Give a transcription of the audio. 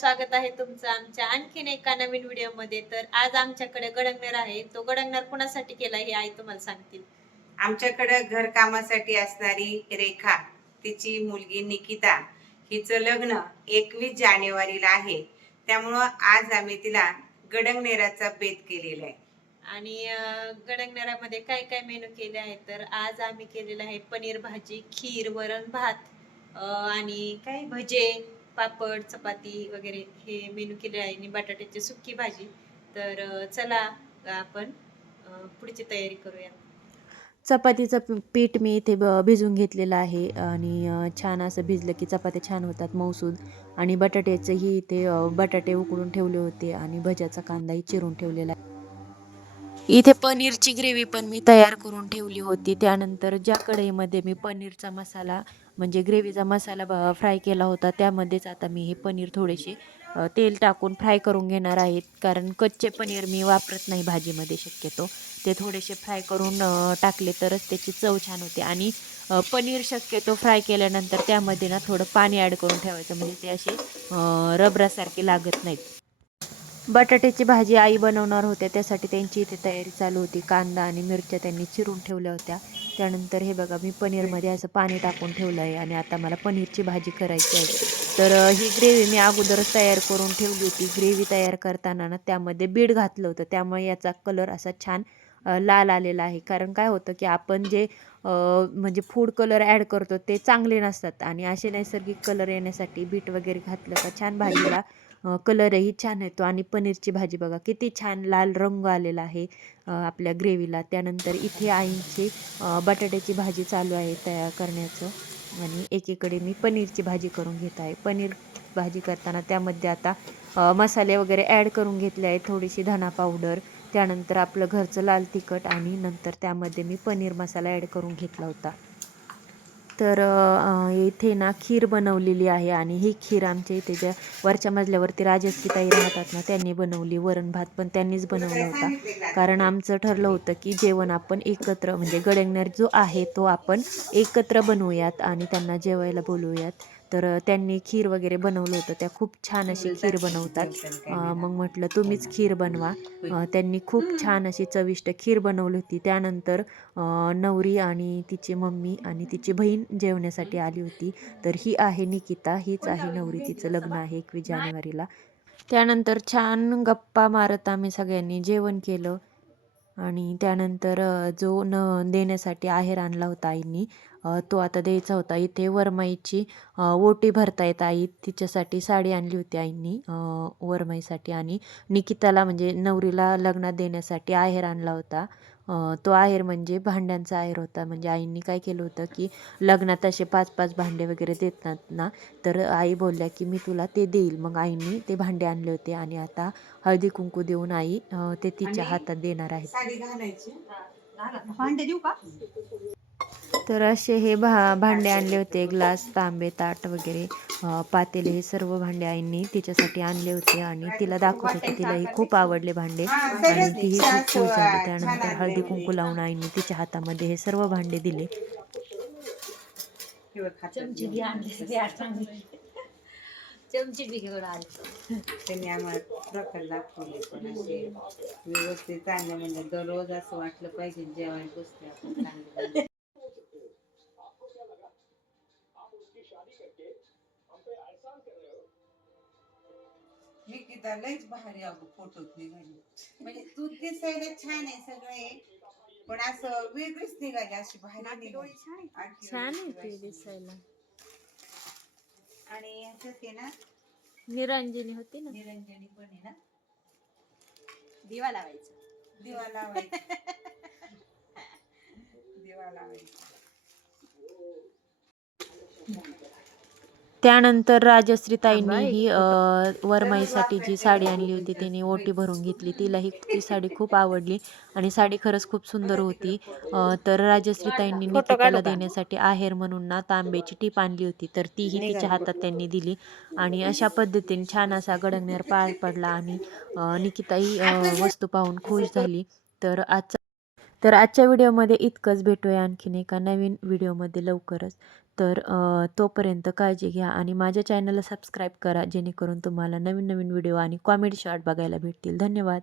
स्वागत आहे तुमचं आमच्या आणखीन एका नवीन व्हिडिओमध्ये. तर आज आमच्याकडे गडंगनेर आहे. तो गडंगनेर कुणासाठी केला हे आई तुम्हाला सांगतील. आमच्याकडे घरकामासाठी असणारी रेखा तिची मुलगी निकिता हिचं लग्न एकवीस जानेवारीला आहे. त्यामुळं आज आम्ही तिला गडंगनेराचा बेत केलेला आहे. आणि गडंगनेरामध्ये काय काय मेनू केले आहेत? तर आज आम्ही केलेलं आहे पनीर भाजी खीर वरण भात आणि काय? भजे. पापड चपाती वगैरे हे मेनू केले आहे. आणि बटाट्याची सुकी भाजी. तर चला आपण पुढची तयारी करूया चपातीचं पीठ मी इथे भिजून भिजवून घेतलेलं आहे. आणि छान असं भिजलं की चपात्या छान होतात मऊसूद. आणि बटाट्याचंही इथे बटाटे उकडून ठेवले होते. आणि भज्याचा कांदाही चिरून ठेवलेला आहे. इथे पनीरची ग्रेव्ही पण मी तयार करून ठेवली होती. त्यानंतर ज्या कढईमध्ये मी पनीरचा मसाला म्हणजे ग्रेव्हीचा मसाला ब- फ्राय केला होता त्यामध्येच आता मी हे पनीर थोडेसे तेल टाकून फ्राय करून घेणार आहेत. कारण कच्चे पनीर मी वापरत नाही भाजीमध्ये शक्यतो. ते थोडेसे फ्राय करून टाकले तरच त्याची चव छान होते. आणि पनीर शक्यतो फ्राय केल्यानंतर त्यामध्ये ना थोडं पाणी ॲड करून ठेवायचं. म्हणजे ते असे रबरासारखे लागत नाहीत. बटाट्याची भाजी आई बनवणार होत्या त्यासाठी त्यांची इथे तयारी चालू होती. कांदा आणि मिरच्या त्यांनी चिरून ठेवल्या होत्या. त्यानंतर हे बघा मी पनीरमध्ये असं पाणी टाकून ठेवलं आहे आणि आता मला पनीरची भाजी करायची आहे. तर ही ग्रेव्ही मी अगोदरच तयार करून ठेवली होती. ग्रेव्ही तयार करताना ना त्यामध्ये बीड घातलं होतं. त्यामुळे याचा कलर असा छान लाल आलेला आहे. कारण काय होतं की आपण जे म्हणजे फूड कलर ॲड करतो ते चांगले नसतात. आणि असे नैसर्गिक कलर येण्यासाठी बीट वगैरे घातलं का छान भाजीला कलरही छान येतो. आणि पनीरची भाजी बघा किती छान लाल रंग आलेला आहे आपल्या ग्रेव्हीला. त्यानंतर इथे आईंची बटाट्याची भाजी चालू आहे तयार करण्याचं. आणि एकीकडे मी पनीरची भाजी करून घेत आहे. पनीर भाजी करताना त्यामध्ये आता मसाले वगैरे ॲड करून घेतले आहेत थोडीशी धना पावडर त्यानंतर आपलं घरचं लाल तिखट आणि नंतर त्यामध्ये मी पनीर मसाला ॲड करून घेतला होता. तर इथे ना खीर बनवलेली आहे आणि ही खीर आमच्या इथे ज्या वरच्या मजल्यावरती राजश्री ताई राहतात ना त्यांनी बनवली. वरण भात पण त्यांनीच बनवला होता. कारण आमचं ठरलं होतं की जेवण आपण एकत्र म्हणजे गडेंगणर जो आहे तो आपण एकत्र बनवूयात आणि त्यांना जेवायला बोलवूयात. तर त्यांनी खीर वगैरे बनवलं होतं. त्या खूप छान अशी खीर बनवतात. मग म्हटलं तुम्हीच खीर बनवा. त्यांनी खूप छान अशी चविष्ट खीर बनवली होती. त्यानंतर नवरी आणि तिची मम्मी आणि तिची बहीण जेवण्यासाठी आली होती. तर ही आहे निकिता हीच आहे नवरी. तिचं लग्न आहे एकवीस जानेवारीला. त्यानंतर छान गप्पा मारत आम्ही सगळ्यांनी जेवण केलं. आणि त्यानंतर जो न देण्यासाठी आहेर आणला होता आईंनी तो आता द्यायचा होता. इथे वरमाईची अ, ओटी भरतायत आई. तिच्यासाठी साडी आणली होती आईंनी वरमाईसाठी. आणि निकिताला म्हणजे नवरीला लग्नात देण्यासाठी आहेर आणला होता. तो आहेर म्हणजे भांड्यांचा आहेर होता. म्हणजे आईंनी काय केलं होतं की लग्नात असे पाच पाच भांडे वगैरे देतात ना तर आई बोलल्या की मी तुला ते देईल. मग आईंनी ते भांडे आणले होते आणि आता हळदी कुंकू देऊन आई ते तिच्या हातात देणार का? तर असे हे भा भांडे आणले होते ग्लास तांबे ताट वगैरे. पातेले हे सर्व भांडे आईंनी तिच्यासाठी आणले होते आणि तिला दाखवत होते. तिलाही खूप आवडले भांडे आणि तीही खूप खुश झाली. त्यानंतर हळदी कुंकू लावून आईंनी तिच्या हातामध्ये हे सर्व भांडे दिले. चमची बी घेऊन आले त्यांनी आम्हाला प्रकार दाखवले पण असे व्यवस्थित चांगले म्हणजे दररोज असं वाटलं पाहिजे जेवायला बसते आपण चांगलं. निकिता लयच भारी अगं फोटोत निघाली. म्हणजे तू दिसायला छान आहे सगळे पण असं वेगळीच निघाली अशी भारी निघाली. आणखी छान आहे ती. दिसायला. आणि ह्याच्यात आहे ना निरंजनी होती ना? निरंजनी पण आहे ना? दिवा लावायचा. दिवा लावायचा. दिवा लावायचा. त्यानंतर राजश्रीताईंनी ही वरमाईसाठी जी साडी आणली होती तिने ओटी भरून घेतली. तिलाही ती साडी खूप आवडली आणि साडी खरंच खूप सुंदर होती. तर राजश्रीताईंनी निकिताला देण्यासाठी आहेर म्हणून ना तांब्याची टीप आणली होती. तर तीही तिच्या हातात त्यांनी दिली आणि अशा पद्धतीने छान असा गडंगनेर पार पडला आणि निकिताही वस्तू पाहून खुश झाली. तर आजचा तर आजच्या व्हिडिओमध्ये इतकंच. भेटूया आणखीन एका नवीन व्हिडिओमध्ये लवकरच. तर तोपर्यंत काळजी घ्या आणि माझ्या चॅनलला सबस्क्राईब करा जेणेकरून तुम्हाला नवीन नवीन व्हिडिओ आणि कॉमेडी शॉर्ट बघायला भेटतील. धन्यवाद.